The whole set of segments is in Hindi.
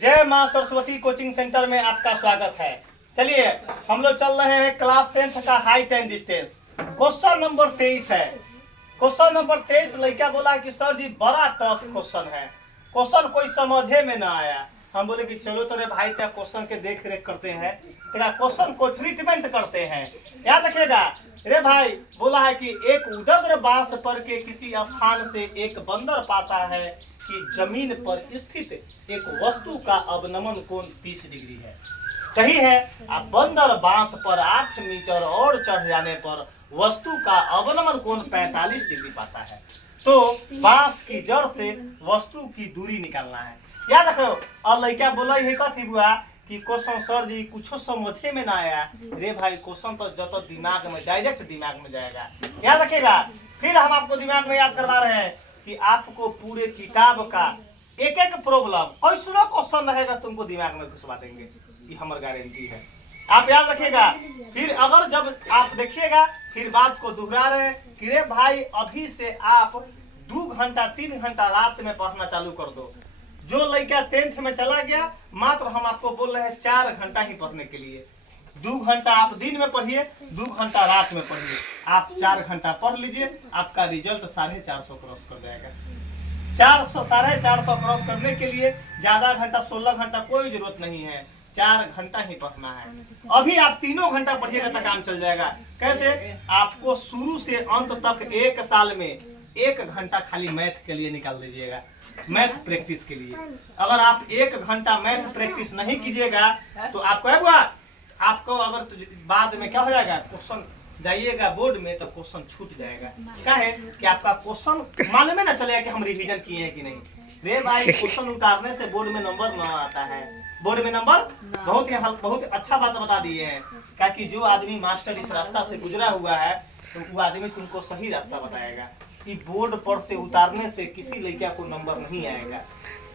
जय मां सरस्वती कोचिंग सेंटर में आपका स्वागत है। चलिए हम लोग चल रहे हैं क्लास 10th का height and distance. Question number 23 है। क्वेश्चन नंबर 23 लड़का बोला कि सर जी बड़ा टफ क्वेश्चन है, क्वेश्चन कोई समझे में ना आया। हम बोले कि चलो तो रे भाई क्या क्वेश्चन के देख रेख करते हैं, तेरा क्वेश्चन को ट्रीटमेंट करते हैं। याद रखिएगा रे भाई, बोला है कि एक उदग्र बांस पर के किसी स्थान से एक बंदर पाता है कि जमीन पर स्थित एक वस्तु का अवनमन कोण 30 डिग्री है। सही है। अब बंदर बांस पर 8 मीटर और चढ़ जाने पर वस्तु का अवनमन कोण 45 डिग्री पाता है। तो बांस की जड़ से वस्तु की दूरी निकालना है। याद रखो। और लड़का बोला है कथी बुआ कि क्वेश्चन सर जी कुछ समझे में ना आया। रे भाई क्वेश्चन तो जब तक दिमाग में डायरेक्ट दिमाग में जाएगा। याद रखिएगा। फिर हम आपको दिमाग में याद करवा रहे हैं कि आपको पूरे किताब का एक एक प्रॉब्लम कैसा क्वेश्चन रहेगा तुमको दिमाग में घुसवा देंगे, ये हमारी गारंटी है। आप याद रखिएगा। फिर अगर जब आप देखिएगा फिर बात को दोहरा रहे हैं कि रे भाई अभी से आप 2 घंटा 3 घंटा रात में पढ़ना चालू कर दो। जो लड़का 10th में चला गया मात्र हम आपको बोल रहे हैं 4 घंटा ही पढ़ने के लिए। 2 घंटा आप दिन में पढ़िए, 2 घंटा रात में पढ़िए। आप 4 घंटा पढ़ लीजिए, आपका रिजल्ट 450 क्रॉस कर जाएगा। 450 क्रॉस करने के लिए ज्यादा घंटा 16 घंटा कोई जरूरत नहीं है, 4 घंटा ही पढ़ना है। अभी आप 3 घंटा पढ़िएगा तो काम चल जाएगा। कैसे? आपको शुरू से अंत तक 1 साल में 1 घंटा खाली मैथ के लिए निकाल दीजिएगा, मैथ प्रैक्टिस के लिए। अगर आप 1 घंटा मैथ प्रैक्टिस नहीं कीजिएगा तो आपको आपको अगर तो बाद में क्या हो जाएगा, क्वेश्चन जाइएगा बोर्ड में तो क्वेश्चन छूट जाएगा। क्या है कि आपका क्वेश्चन मालूम है ना चलेगा कि हम रिवीजन किए हैं कि नहीं। रे भाई क्वेश्चन उतारने से बोर्ड में नंबर न आता है। बोर्ड में नंबर बहुत अच्छा बात बता दिए हैं। क्या कि जो आदमी मास्टर इस रास्ता से गुजरा हुआ है तो वो आदमी तुमको सही रास्ता बताएगा कि बोर्ड पर से उतारने से किसी लड़का को नंबर नहीं आएगा।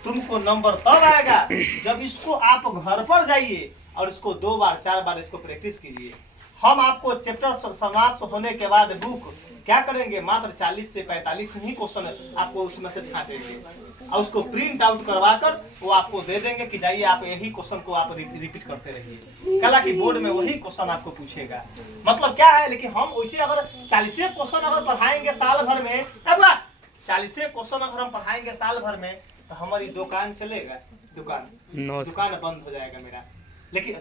तुमको नंबर तब आएगा जब इसको आप घर पर जाइए और इसको 2 बार 4 बार इसको प्रैक्टिस कीजिए। हम आपको चैप्टर समाप्त होने के बाद बुक क्या करेंगे, मात्र 40 से 45 ही क्वेश्चन आपको उसमें से छांटेंगे और उसको प्रिंट आउट करवा कर वो आपको दे देंगे कि जाइए आप यही क्वेश्चन को आप रिपीट करते रहिए। कल की बोर्ड में वही क्वेश्चन आपको पूछेगा। मतलब क्या है, लेकिन हम वैसे अगर 40 क्वेश्चन अगर पढ़ाएंगे साल भर में, 40 क्वेश्चन अगर हम पढ़ाएंगे साल भर में तो हमारी दुकान चलेगा, दुकान बंद हो जाएगा मेरा। लेकिन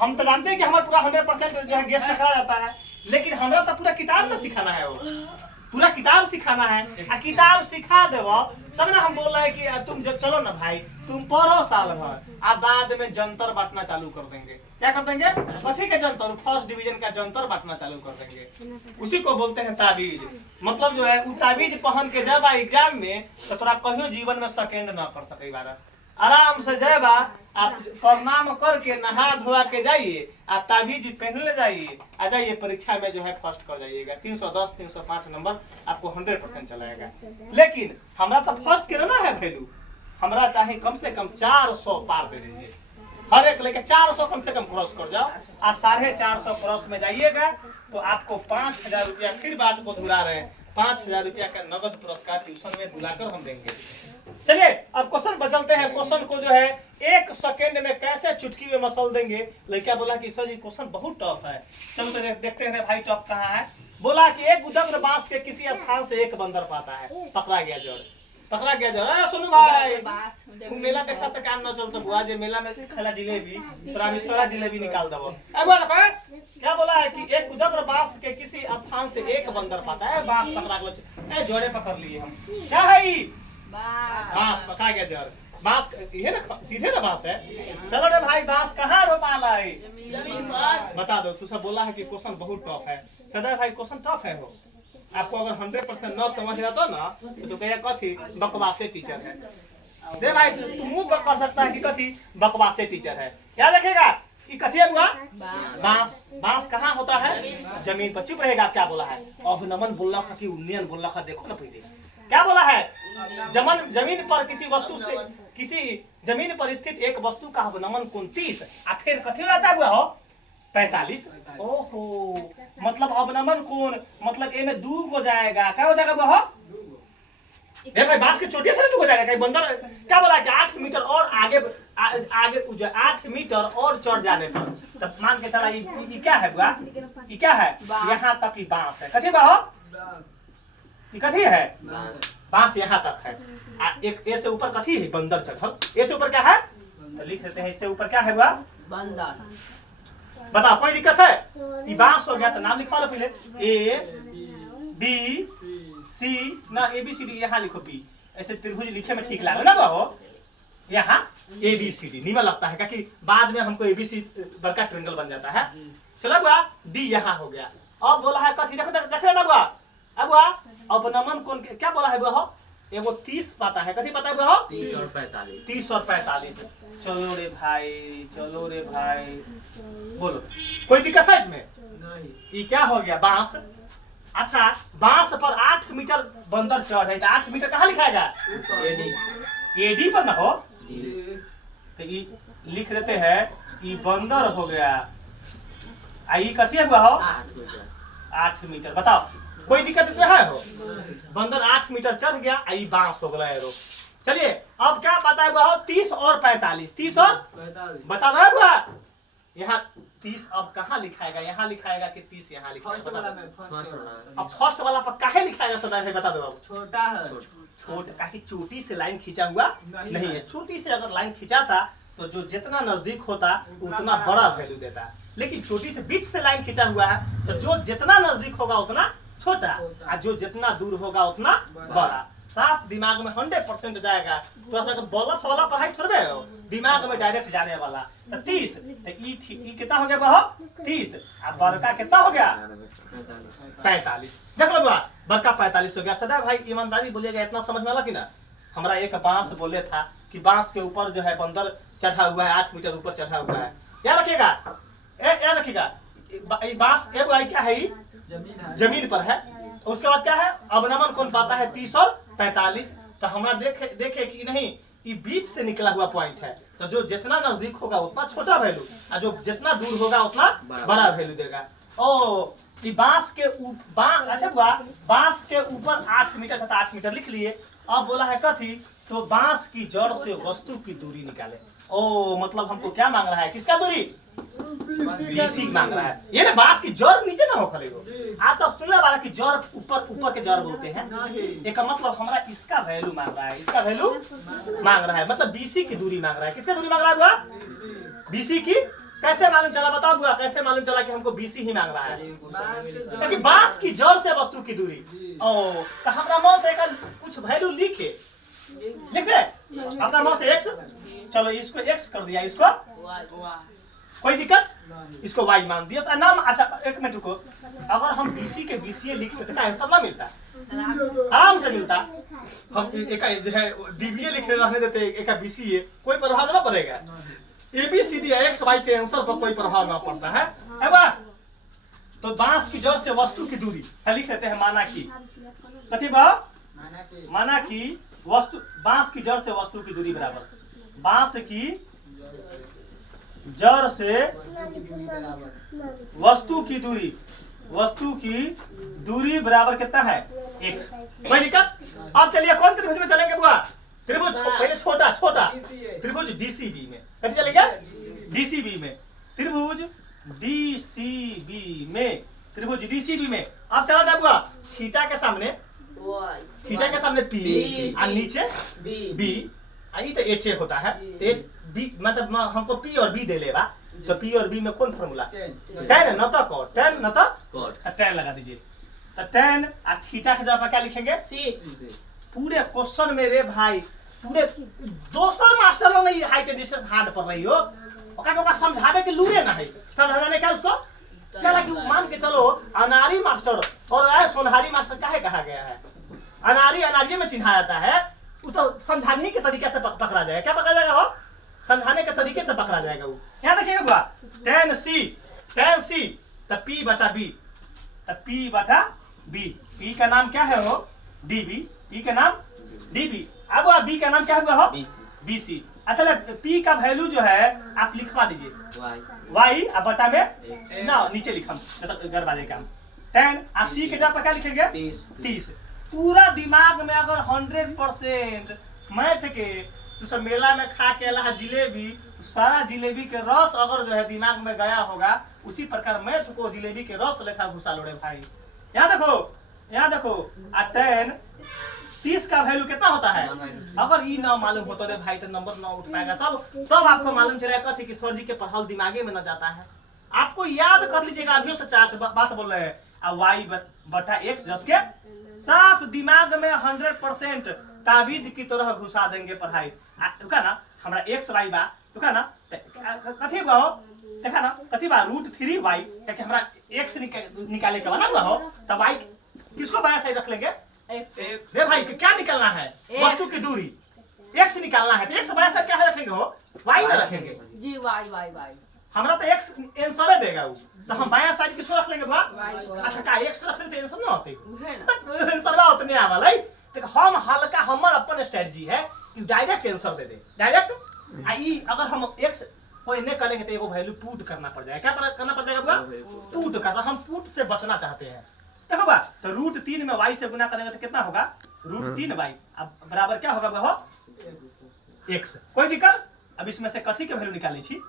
हम तो जानते हैं कि हमारा पूरा 100% जो है गेस्ट करा जाता है, लेकिन हमारा तो पूरा किताब ना सिखाना है, वो पूरा किताब सिखाना है। आ किताब सिखा देवो तब ना हम बोल रहे हैं कि तुम चलो ना भाई तुम पढ़ो साल भर, आप बाद में जंतर बांटना चालू कर देंगे। क्या कर देंगे? कथी के जंतर? फर्स्ट डिवीजन का जंतर बांटना चालू कर देंगे। उसी को बोलते हैं ताबीज। मतलब जो है वो ताबीज पहन के जब एग्जाम में तो थोड़ा कहियो जीवन में सेकेंड ना कर सके बारा। आराम से जाएगा, आप प्रणाम करके नहा धोआ के जाइए, आप ताबीज पहन ले जाइए, आ जाइए परीक्षा में जो है फर्स्ट कर जाइएगा। 310 305 नंबर आपको 100% चलाएगा। लेकिन हमारा तो फर्स्ट के ना है वैल्यू, हमारा चाहे कम से कम 400 पार दे दीजिए। हर एक लेके 400 कम से कम क्रॉस कर जाओ। आज 450 क्रॉस में जाइएगा तो आपको 5000 रुपया, फिर बात को दोहरा रहे हैं, 5000 रुपया का नगद पुरस्कार ट्यूशन में बुलाकर हम देंगे। चलिए अब क्वेश्चन बचलते हैं। क्वेश्चन को जो है 1 सेकेंड में कैसे चुटकी में मसल देंगे। लड़का बोला कि सर जी क्वेश्चन बहुत टफ है। चलो तो देखते हैं भाई टफ कहाँ है। बोला कि एक उदग्र बांस के किसी स्थान से एक बंदर पाता है, पकड़ा गया जड़। सुनो भाई, मेला देखा से काम न चलता बुआ, जे मेला में खेला जिलेबी रामेश्वरा जिलेबी निकाल दबो। क्या बोला है कि एक उदग्र बांस के किसी स्थान से एक बंदर पाता है। बांस पकड़ा गया, जोड़े पकड़ लिए हम। क्या है बांस पकड़ा गया जड़। बांस ये ना सीधे ना बांस है। चलो रे भाई बांस कहाँ रोपाला है, बता दो। तू सब बोला है कि क्वेश्चन बहुत टफ है। सदा भाई क्वेश्चन टफ है हो। आपको अगर 100% न समझ रहा तो ना तो कहिए कथी बकवासे टीचर है। दे भाई तू मुंह कर सकता है कि कथी बकवासे टीचर है। याद रखेगा कि कथी है बुआ, बांस। बांस कहाँ होता है? जमीन पर। चुप रहेगा। क्या बोला है? अवनमन बोला कि उन्नयन बोला। देखो ना पहले क्या बोला है। जमीन पर किसी जमीन पर स्थित एक वस्तु का अवनमन कोण 30 और फिर कथी हो जाता है हो 45। ओहो, मतलब अवनमन कोण मतलब ए में 2 हो जाएगा। क्या हो जाएगा वो? ए भाई बांस की चोटी से ना तू हो जाएगा कहीं बंदर क्या बोला कि 8 मीटर और आगे आगे 8 मीटर और चढ़ जाने पर तब मान के चला ये क्या है बुआ ये क्या है यहाँ तक ही बांस है कथी बाहो ये कथी है बांस यहाँ तक है एक ए से ऊपर कथी है बंदर चढ़ल ए से ऊपर क्या है तो लिख देते हैं इससे ऊपर क्या है बुआ बंदर। बताओ कोई दिक्कत है ये बांस हो गया तो नाम लिखवा लो पहले ए बी सी ना ए बी सी डी यहाँ लिखो बी ऐसे त्रिभुज लिखे में ठीक लगे ना बाबू यहाँ ए बी सी डी नीमन लगता है क्योंकि बाद में हमको ए बी सी बड़का ट्रायंगल बन जाता है चलो बुआ डी यहाँ हो गया अब बोला है कथी देखो देख ना बुआ अब बुआ अब नमन कौन क्या बोला है बुआ एगो 30 पता है कथी पता है बुआ 30 और 45 चलो रे भाई बोलो कोई दिक्कत है इसमें ये क्या हो गया बांस अच्छा बांस पर 8 मीटर बंदर चढ़ है तो 8 मीटर कहाँ लिखाएगा एडी पर ना हो तो ये लिख देते हैं ये बंदर हो गया ये कथी है हो 8 मीटर बताओ कोई दिक्कत इसमें है हो बंदर 8 मीटर चढ़ गया ये बांस हो गया एरो चलिए अब क्या पता है बुआ 30 और 45 30 और बता दो बुआ यहाँ 30 अब कहाँ लिखाएगा यहाँ लिखाएगा कि 30 यहाँ लिखाएगा अब फर्स्ट वाला पर काहे लिखाएगा सदा है बता दो अब छोटा है छोटा काहे चोटी से लाइन खींचा हुआ नहीं है छोटी से अगर लाइन खींचाता तो जो जितना नजदीक होता उतना बड़ा वैल्यू देता लेकिन छोटी से बीच से लाइन खींचा हुआ है तो जो जितना नजदीक होगा उतना छोटा और जो जितना दूर होगा उतना बड़ा साफ दिमाग में 100% जाएगा तो ऐसा बल्ब वाला पढ़ाई थोड़े हो दिमाग में डायरेक्ट जाने वाला तो 30 तो ई कितना हो गया बहो 30 अब बड़का कितना हो गया 45 देख लो बुआ बड़का 45 हो गया सदा भाई ईमानदारी बोलिएगा इतना समझ में आला कि ना हमारा एक बांस बोले था कि बांस के ऊपर जो है बंदर चढ़ा हुआ है 8 मीटर ऊपर चढ़ा हुआ है याद रखिएगा याद रखिएगा बांस क्या है जमीन पर है उसके बाद क्या है अवनमन कौन पाता है 30 और 45 तो हमरा देखे कि नहीं ये बीच से निकला हुआ पॉइंट है तो जो जितना नजदीक होगा उतना छोटा वैल्यू और जो जितना दूर होगा उतना बड़ा वैल्यू देगा ओ ये बांस के अच्छा बुआ बांस के ऊपर 8 मीटर तथा 8 मीटर लिख लिए अब बोला है कथी तो बांस की जड़ से वस्तु की दूरी निकाले ओ मतलब हमको क्या मांग रहा है किसका दूरी बीसी मांग रहा है ये ना बांस की जड़ नीचे ना हो खलेगो आप तो सुनने वाला की जड़ ऊपर के जड़ बोलते हैं एक मतलब हमारा इसका वैल्यू मांग रहा है इसका वैल्यू मांग रहा है मतलब बीसी की दूरी मांग रहा है किसका दूरी मांग रहा है बुआ बीसी की कैसे मालूम चला बताओ बुआ कैसे मालूम चला कि हमको बीसी ही मांग रहा है क्योंकि बांस की जड़ से वस्तु की दूरी ओ तो हमारा मन से कुछ वैल्यू लिख दे अपना मन से x चलो इसको x कर दिया इसको कोई दिक्कत इसको y मान दिया नाम अच्छा एक मिनट रुको अगर हम बीसी के बीसीए लिखते तो क्या सब ना मिलता आराम से मिलता हम एक जो है डीबीए लिखने रहने देते एक बीसीए कोई प्रभाव ना पड़ेगा एबीसीडी एक्स वाई से आंसर पर कोई प्रभाव ना पड़ता है बा तो बांस की जड़ से वस्तु की दूरी लिख लेते हैं माना की कथी बा माना की वस्तु बांस की जड़ से वस्तु की दूरी बराबर बांस की जड़ से वस्तु की दूरी बराबर कितना है x कोई दिक्कत अब चलिए कौन त्रिभुज में चलेंगे बुआ त्रिभुज पहले छोटा त्रिभुज डीसीबी में कथी चलेगा डीसीबी में त्रिभुज डीसीबी में अब चला जाए बुआ थीटा के सामने P और नीचे B ये तो एच होता है एच बी मतलब हमको P और B दे लेगा तो P और B में कौन फॉर्मूला tan न तो cot tan न तो tan लगा दीजिए तो tan और थीटा के जगह पर क्या लिखेंगे पूरे क्वेश्चन में रे भाई पूरे दोसर मास्टर लोग नहीं हाइट डिस्टेंस हार्ड पर रही हो ओका समझावे के लूरे ना है समझाने का उसको क्या लगी मान के चलो अनारी मास्टर और सोनहारी मास्टर काहे कहा गया है अनारी में चिन्हा जाता है वो तो समझाने के तरीके से पकड़ा जाएगा क्या पकड़ा जाएगा वो समझाने के तरीके से पकड़ा जाएगा वो यहाँ देखिएगा बुआ tan c तो p बटा b p का नाम क्या है वो db p का नाम db अब b का नाम क्या हुआ हो bc अच्छा p का वैल्यू जो है आप लिखवा दीजिए y अब बटा में ना नीचे लिखम गड़बड़ा काम tan और c के जगह पर क्या लिखेंगे 30 पूरा दिमाग में अगर 100% मैथ के तो सब मेला में खा के अला जिलेबी, सारा जिलेबी के रस अगर जो है दिमाग में गया होगा, उसी प्रकार मैथ को जिलेबी के रस लेखा घुसा लो रे भाई। यहाँ देखो आ 10 30 का वैल्यू कितना होता है? अगर ये ना मालूम होता रे भाई तो नंबर ना उठ पाएगा। तब आपको मालूम चलेगा कि सर जी के पढ़ाल दिमागे में न जाता है। आपको याद कर लीजिएगा, अभी से चार बात बोल रहे हैं। वाई बटा एक्स जस के साफ दिमाग में 100% ताबीज की तरह घुसा देंगे पढ़ाई। देखा ना हमरा एक्स वाई बा, देखा ना कथी बा हो, देखा ना कथी बा √3y, ताकि हमरा एक्स निकाले के बना हुआ हो, तब वाई किसको बाया साइड रख लेंगे? रे भाई क्या निकालना है? वस्तु की दूरी एक्स निकालना है, तो एक्स बाया साइड क्या रखेंगे हो? वाई ना रखेंगे जी, वाई हमरा तो एक्स आंसर देगा वो, तो हम बाया साइड किसको रख लेंगे? अच्छा का एक्स रख लेते आंसर ना होते आंसर बा उतने आवा लाई। तो हम हल्का हमर अपन स्ट्रेटजी है कि डायरेक्ट आंसर दे दे, डायरेक्ट। आई अगर हम एक्स कोई नहीं करेंगे तो एगो वैल्यू पुट करना पड़ जाएगा। क्या करना पड़ जाएगा बुआ? पुट करना। हम पुट से बचना चाहते हैं। देखो बा, तो √3 में y से गुना करेंगे तो कितना होगा? √3y। अब बराबर क्या होगा वो? x। कोई दिक्कत? अब इसमें से कथी के वैल्यू निकाली छी?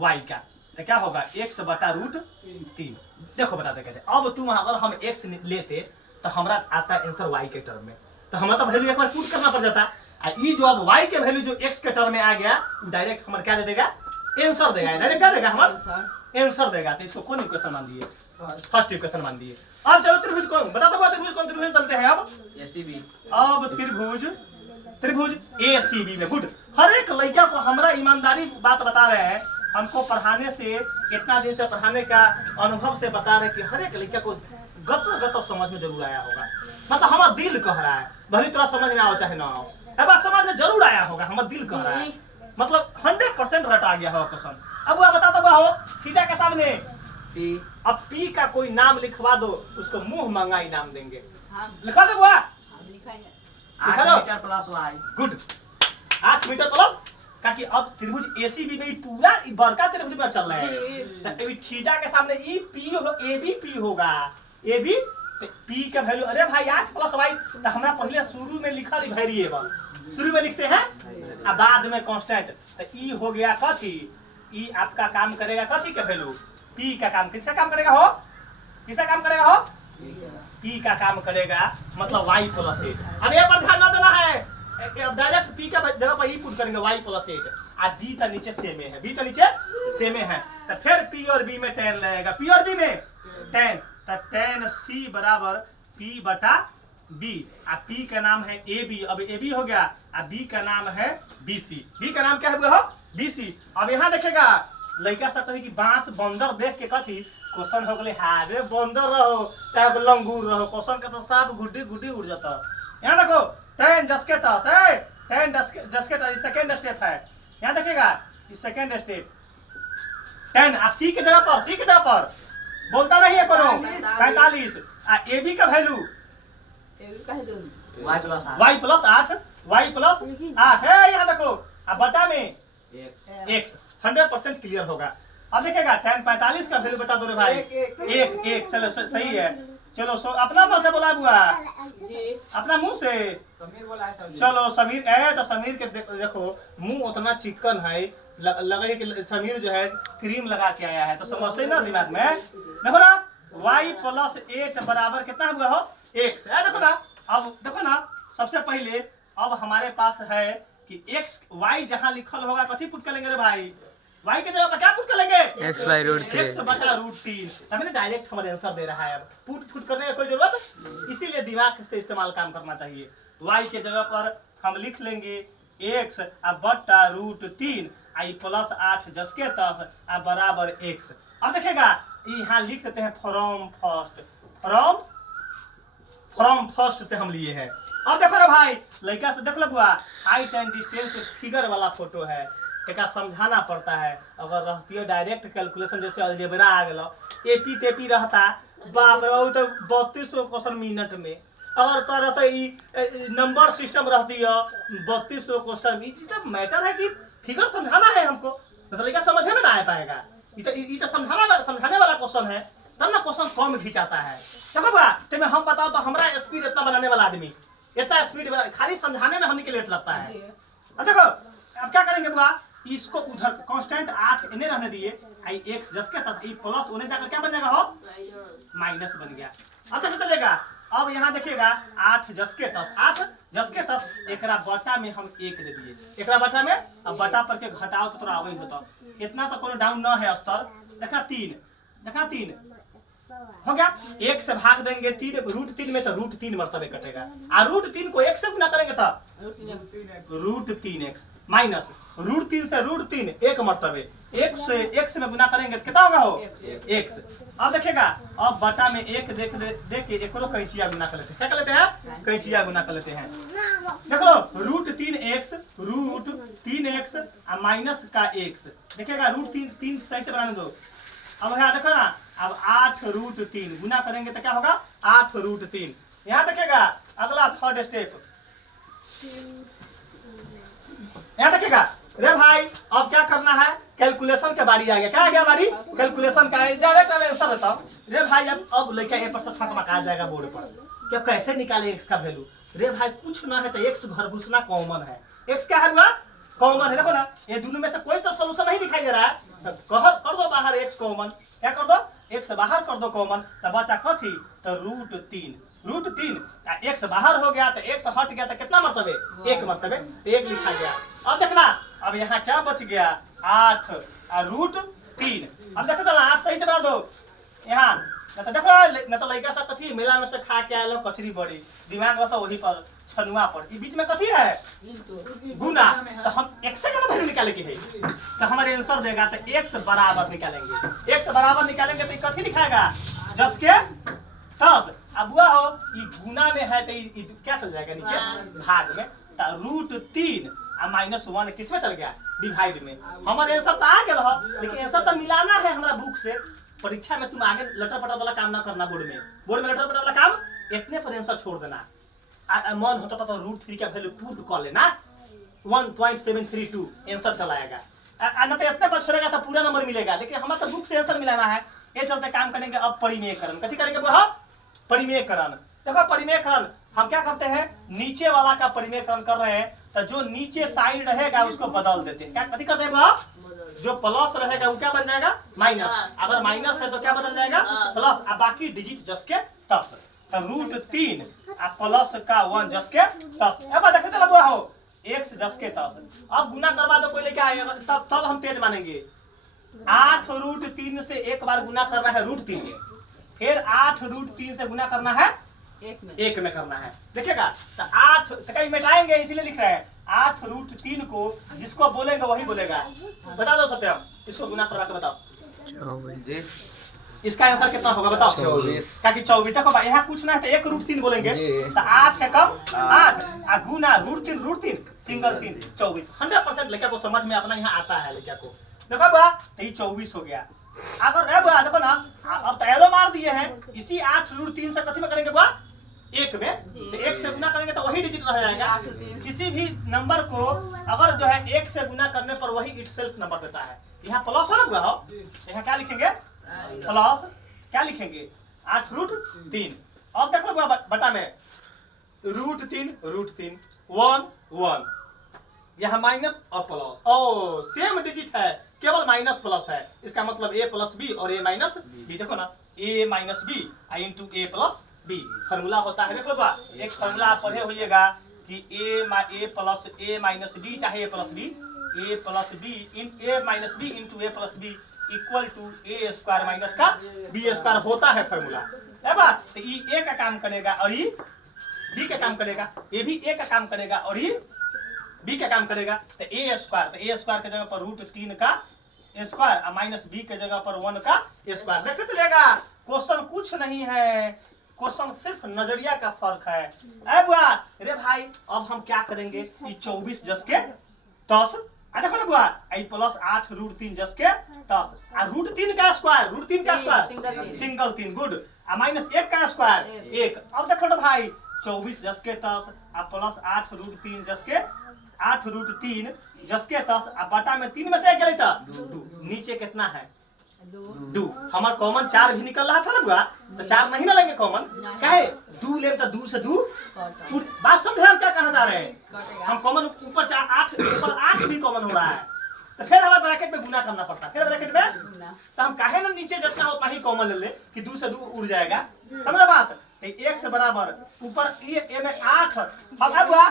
y का। तो क्या होगा? x बटा √3। देखो बताते कैसे। अब तुम अगर हम x लेते तो हमरा आता आंसर y के टर्म में, तो हमारा तो वैल्यू एक बार पुट करना पड़ जाता। ये जो अब y के वैल्यू जो x के टर्म में आ गया, डायरेक्ट हमारा क्या दे देगा? आंसर देगा। डायरेक्ट क्या देगा? हमारा आंसर देगा। तो इसको कौन इक्वेशन मान दिए? फर्स्ट इक्वेशन मान दिए। अब चलो त्रिभुज कौन बता दो, त्रिभुज कौन? त्रिभुज चलते हैं अब एसीबी। अब त्रिभुज एसीबी में गुड। हर एक लड़का को हमरा ईमानदारी बात बता रहे हैं, हमको पढ़ाने से, इतना दिन से पढ़ाने का अनुभव से बता रहे कि हर एक लड़का को गतर समझ में जरूर आया होगा। मतलब हमारा दिल कह रहा है, भले थोड़ा समझ में आओ चाहे ना आओ, अब समझ में जरूर आया होगा। हमारा दिल कह रहा है, मतलब 100% रट आ गया होगा क्वेश्चन। अब वो बता दो हो थीटा के सामने P। अब P का कोई नाम लिखवा दो, उसको मुंह मंगा इनाम देंगे। लिखा दो बुआ, 8 metre plus y। Good, 8 metre plus. ताकि अब त्रिभुज एसीबी में पूरा बड़का त्रिभुज में चल रहा है, तो थीटा के सामने ई पी हो, ए बी पी होगा। ए बी तो पी का वैल्यू, अरे भाई 8 + y, तो हमरा पहले शुरू में लिखा वेरिएबल, शुरू में लिखते हैं और बाद में कांस्टेंट। तो ई हो गया कथी? ई आपका काम करेगा कथी का वैल्यू? पी का काम। किसका काम करेगा हो? किसका काम करेगा हो? पी का काम करेगा, मतलब y + 8। अब यहाँ पर ध्यान न देना है, डायरेक्ट पी का जगह पर ई पुट करेंगे y + 8। आ बी तो नीचे सेम है, बी तो नीचे सेम है, तो फिर पी और बी में 10 लगेगा। पी और बी में 10, तो 10 c बराबर p बटा b। आ p का नाम है ए बी, अब ए बी हो गया। आ b का नाम है बी सी। बी का नाम क्या है हो? B C. अब यहाँ देखेगा लड़का सब कहे कि बांस बंदर देख के कथी क्वेश्चन हो गए, हारे बंदर रहो चाहे लंगूर रहो, क्वेश्चन का तो साफ गुड्डी उड़ जाता। यहाँ देखो 10 जस के तस है, 10 जस के तस सेकंड स्टेप है। यहाँ देखिएगा सेकंड स्टेप 10 आ सी के जगह पर बोलता नहीं है कोनो 45। आ ए बी का वैल्यू y + 8 है। यहाँ देखो अब बटा में x 100% क्लियर होगा। अब देखिएगा 10 45 का वैल्यू बता दो रे भाई। एक चलो सही है। चलो अपना मुंह से बोला बुआ, अपना मुंह से समीर बोला है। चलो समीर है, तो समीर के देखो मुंह उतना चिकन है, लगे कि समीर जो है क्रीम लगा के आया है, तो समझते ही ना दिमाग में। देखो ना y + 8 बराबर कितना हुआ हो? x है। देखो ना, अब देखो ना, सबसे पहले अब हमारे पास है कि x y जहां लिखल होगा कथी पुट करेंगे रे भाई? y के जगह पर क्या पुट करेंगे? x बटा √3। तभी डायरेक्ट हमारे आंसर दे रहा है। अब पुट करने की कोई जरूरत, इसीलिए दिमाग से इस्तेमाल काम करना चाहिए। y के जगह पर हम लिख लेंगे x बटा √3 आई + 8 जस के तस बराबर x। अब देखेगा यहाँ लिख देते हैं फ्रॉम फर्स्ट से हम लिए हैं। अब देखो ना भाई लड़का से देख लो बुआ, हाइट एंड डिस्टेंस फिगर वाला फोटो है, टेका समझाना पड़ता है। अगर रहती है डायरेक्ट कैलकुलेशन जैसे अलजेब्रा आ गया, एपी तेपी रहता, बाप रे वो तो 3200 क्वेश्चन मिनट में। अगर तो रहता नंबर सिस्टम रहती है 3200 क्वेश्चन। ये मैटर है कि फिगर समझाना है हमको, मतलब लड़का समझे में ना आ पाएगा। ये तो समझाने वाला क्वेश्चन है, तब ना क्वेश्चन कम खिंचाता है। देखो बा ते में हम बताओ तो हमरा स्पीड इतना बनाने वाला आदमी इतना स्पीड खाली समझाने में हमने के लेट लगता है। अब देखो अब क्या करेंगे बुआ, इसको उधर कांस्टेंट 8 इन्हें रहने दिए, आई x जस के तस ई प्लस उन्हें जाकर क्या बन जाएगा हो माइनस बन गया। अब देखो चलेगा, अब यहाँ देखिएगा 8 जस के तस 8 जस के तस एकरा बटा में हम 1 दे दिए, एकरा बटा में अब बटा पर के घटाओ तो थोड़ा वही होता, इतना तो कोनो डाउन ना है स्तर। देखा 3 हो गया, 1 से भाग देंगे 3 √3 में तो √3 मरतबे कटेगा, और √3 को 1 से गुना करेंगे तो √3x माइनस √3 से √3 1 मरतबे 1 से x में गुना करेंगे तो कितना होगा हो x। अब देखिएगा अब बटा में 1 देख के एकरो कैंचिया गुना कर लेते हैं, क्या कर लेते हैं कैंचिया गुना कर लेते हैं। देखो √3x और माइनस का x देखिएगा √3 सही से बनाने दो। अब यहाँ देखो ना, अब 8 √3 गुना करेंगे तो क्या होगा 8 √3। यहाँ देखिएगा अगला थर्ड स्टेप, यहाँ देखिएगा रे भाई अब क्या करना है, कैलकुलेशन के बारी आ गया। क्या आ गया बारी कैलकुलेशन का, डायरेक्ट आंसर बताओ रे भाई। अब लड़का ए पर से छकमका जाएगा बोर्ड पर, क्या कैसे निकाले x का वैल्यू। रे भाई कुछ ना है तो x घर घुसना कॉमन है, x क्या है बुआ कॉमन है। देखो ना ये दोनों में से कोई तो सोल्यूशन नहीं दिखाई दे रहा है, तो कर दो बाहर x कॉमन, क्या कर दो x बाहर कर दो कॉमन, तो बचा कथी तो √3 x बाहर हो गया तो x हट गया तो कितना मरतबे 1 मरतबे 1 लिखा गया। अब देखना अब यहाँ क्या बच गया 8 और √3। अब देखो चला 8 सही से बना दो यहाँ, न तो देखो न तो लड़का सब कथी मेला में से खा के आए कचरी बड़ी दिमाग रहता वही पर छनुआ पर, ये बीच में कथी है गुना, तो हम x से का वैल्यू निकाले के है तो हमारे आंसर देगा तो x बराबर निकालेंगे, x बराबर निकालेंगे तो कथी लिखाएगा जस के तस। अब हुआ हो ये गुना में है तो ये क्या चल जाएगा नीचे भाग में, तो √3 और -1 किस में चल गया डिवाइड में। हमारे आंसर तो आ गया हो, लेकिन आंसर तो मिलाना है हमारा बुक से। परीक्षा में तुम आगे लटर पटर वाला काम ना करना, बोर्ड में लटर पटर वाला काम इतने पर आंसर छोड़ देना। मन होता तो √3 का वैल्यू पुट कर लेना 1.732 आंसर चलाएगा, न तो इतने पर छोड़ेगा तो पूरा नंबर मिलेगा। लेकिन हमारे तो बुक से आंसर मिलाना है, ये चलते काम करेंगे। अब परिमेयकरण कथी करेंगे वो परिमेयकरण। देखो परिमेयकरण हम क्या करते हैं, नीचे वाला का परिमेयकरण कर रहे हैं तो जो नीचे साइड रहेगा उसको बदल देते हैं। क्या कथी करते हैं वो, जो प्लस रहेगा वो क्या बन जाएगा माइनस, अगर माइनस है तो क्या बदल जाएगा प्लस, और बाकी डिजिट जस के तस, तो √3 और प्लस का 1 जस के तस। अब देखते चलो वो हो x जस के तस। अब गुना करवा दो कोई लेके आएगा तब हम तेज मानेंगे। 8 √3 से एक बार गुना करना है √3 में, फिर 8 √3 से गुना करना है 1 में करना है। देखिएगा तो 8 तो कहीं मिटाएंगे इसीलिए लिख रहे हैं 8 √3 को जिसको बोलेंगे वही बोलेगा। बता दो सत्यम, इसको गुना करवा के बताओ इसका आंसर कितना होगा बताओ 24। ताकि 24 देखो भाई यहाँ कुछ ना है तो 1 √3 बोलेंगे तो 8 है कम 8 और गुना √3 सिंगल 3 24। 100% लड़का को समझ में अपना यहाँ आता है लड़का को। देखो बा तो ये 24 हो गया। अगर देखो ना अब तैयारो मार दिए हैं, इसी 8 √3 से कथी में करेंगे बा 1 में, तो 1 से गुना करेंगे तो वही डिजिट रह जाएगा। किसी भी नंबर को अगर जो है 1 से गुना करने पर वही इटसेल्फ नंबर देता है। यहाँ प्लस हो ना हो, यहाँ क्या लिखेंगे प्लस, क्या लिखेंगे 8 √3। अब देख लो बटा में √3 1 यहाँ माइनस और प्लस, ओ सेम डिजिट है केवल माइनस प्लस है, इसका मतलब a प्लस बी और a माइनस बी। देखो ना a minus B into a plus B formula होता है। देख लो बा एक फॉर्मूला आप पढ़े होइएगा कि a plus a minus B चाहे a plus B a minus B into a plus B equal to a square minus का b स्क्वायर होता है फॉर्मूला। है बा तो ये a का काम करेगा और ये b का काम करेगा, ये भी a का काम करेगा और ये b का काम करेगा। तो a स्क्वायर के जगह पर √3 का स्क्वायर और माइनस b के जगह पर 1 का स्क्वायर। देखते चलेगा क्वेश्चन कुछ नहीं है, क्वेश्चन सिर्फ नजरिया का फर्क है। अब रे भाई अब हम क्या करेंगे, ये 24 जस के 10 देखो ना बुआ आई प्लस 8 √3 जस के 10 और √3 का स्क्वायर सिंगल 3 गुड और माइनस 1 का स्क्वायर 1। अब देखो ना भाई 24 जस के 10 और प्लस 8 √3 जस के 10 और बटा में 3 में से 1 गया था 2। नीचे कितना है दू। हमार कॉमन 4 भी निकल रहा था ना बुआ, तो 4 नहीं ना लेंगे कॉमन, चाहे 2 ले तो 2 से 2 बात समझे हम क्या कहना चाह रहे हैं। हम कॉमन ऊपर 4 8 ऊपर 8 भी कॉमन हो रहा है, तो फिर हमें ब्रैकेट में गुना करना पड़ता है, फिर ब्रैकेट में तो हम काहे ना नीचे जितना हो उतना ही कॉमन ले ले कि 2 से 2 उड़ जाएगा। समझा बात। 1 से बराबर ऊपर ये में 8। अब बुआ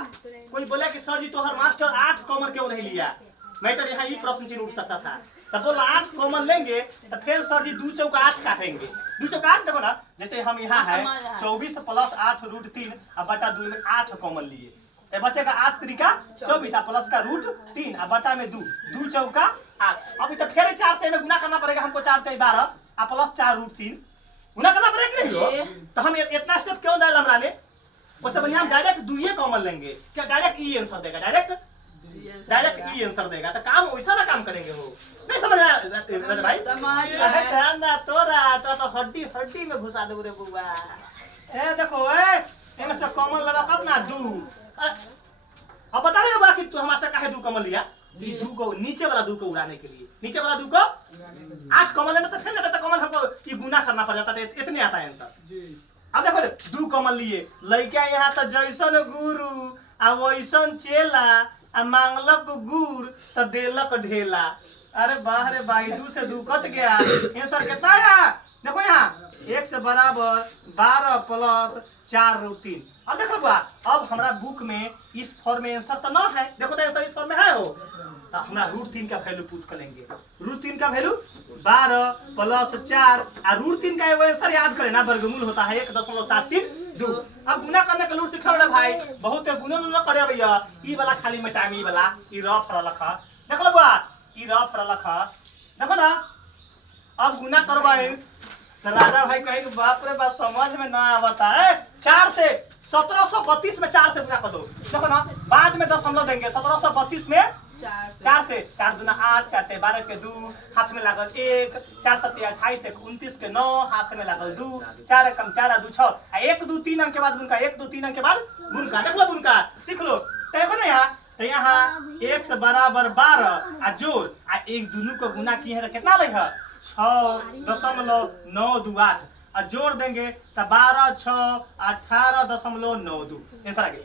कोई बोला कि सर जी तो हर मास्टर 8 कॉमन क्यों नहीं लिया, मैटर यहाँ ये प्रश्न चिन्ह उठ सकता था। तब बोला 8 कॉमन लेंगे तो फिर सर जी 2 चौका 8 काटेंगे। 2 चौका 8 देखो ना, जैसे हम यहाँ है 24 प्लस 8 रूट 3 और बटा 2 में 8 कॉमन लिए, तो बचेगा 8 3 24 प्लस का रूट 3 और बटा में 2 2 चौका 8। अभी तो फिर 4 से में गुना करना पड़ेगा हमको, 4 से 12 और प्लस 4 रूट 3 गुना करना पड़ेगा कि नहीं हो। तो हम इतना स्टेप क्यों डाल हमरा ने, उससे बढ़िया हम डायरेक्ट 2 ही कॉमन लेंगे, क्या डायरेक्ट ई आंसर देगा, डायरेक्ट ई आंसर देगा। तो काम वैसा ना काम करेंगे वो, नहीं समझ आया राजा भाई। अरे ध्यान ना तोरा तो हड्डी हड्डी में घुसा दे रे बुआ। ए देखो एमे से कॉमन लगा कब ना 2। अब बता रहे हो बाकी तू हमारे से काहे 2 कॉमन लिया, ये 2 को नीचे वाला 2 को उड़ाने के लिए, नीचे वाला 2 को 8 कॉमन लेना तो फिर ना तो कॉमन हमको ये गुना करना पड़ जाता है, इतने आता है आंसर जी। अब देखो 2 कॉमन लिए, लइका यहाँ तो जैसन गुरु आ वैसन चेला आ मांगलक गुर तो देलक ढेला। अरे वाह रे भाई 2 से 2 कट गया, आंसर कितना आया देखो यहाँ 1 से बराबर 12 प्लस 4 रूट 3। अब देखो बुआ अब हमारा बुक में इस फॉर्म में आंसर तो ना है, देखो तो आंसर इस फॉर्म में है हो, तो हमरा रूट 3 का वैल्यू पुट कर लेंगे। रूट 3 का वैल्यू 12 प्लस 4 और रूट 3 का आंसर याद करें ना, वर्गमूल होता है 1.732। अब गुना करने का रूट सीख लो भाई, बहुत गुना ना करे भैया, ई वाला खाली मिटा में ई वाला ई रफ रलख देख लो बुआ, ई रफ रलख देखो ना। अब गुना करवाए तो राजा भाई कहे बाप रे बाप समझ में ना आवता है। 4 से 1732 में 4 से गुना कर दो, देखो ना बाद में 10 देंगे। 1732 में 4 से 4 दूना 8 4 ते 12 के 2 हाथ में लागल 1 4 7 28 29 के 9 हाथ में लागल 2 4 कम 4 2 6 1 2 3 अंक के बाद बुनका 1 2 3 अंक के बाद बुनका देख लो, बुनका सीख लो। तो देखो ना यहाँ तो यहाँ 1 से बराबर 12 आ जोड़ आ 1 दोनों को गुना किए हैं तो कितना लेगा 6.928 और जोड़ देंगे तो 12 6 18.92 आंसर आ गया।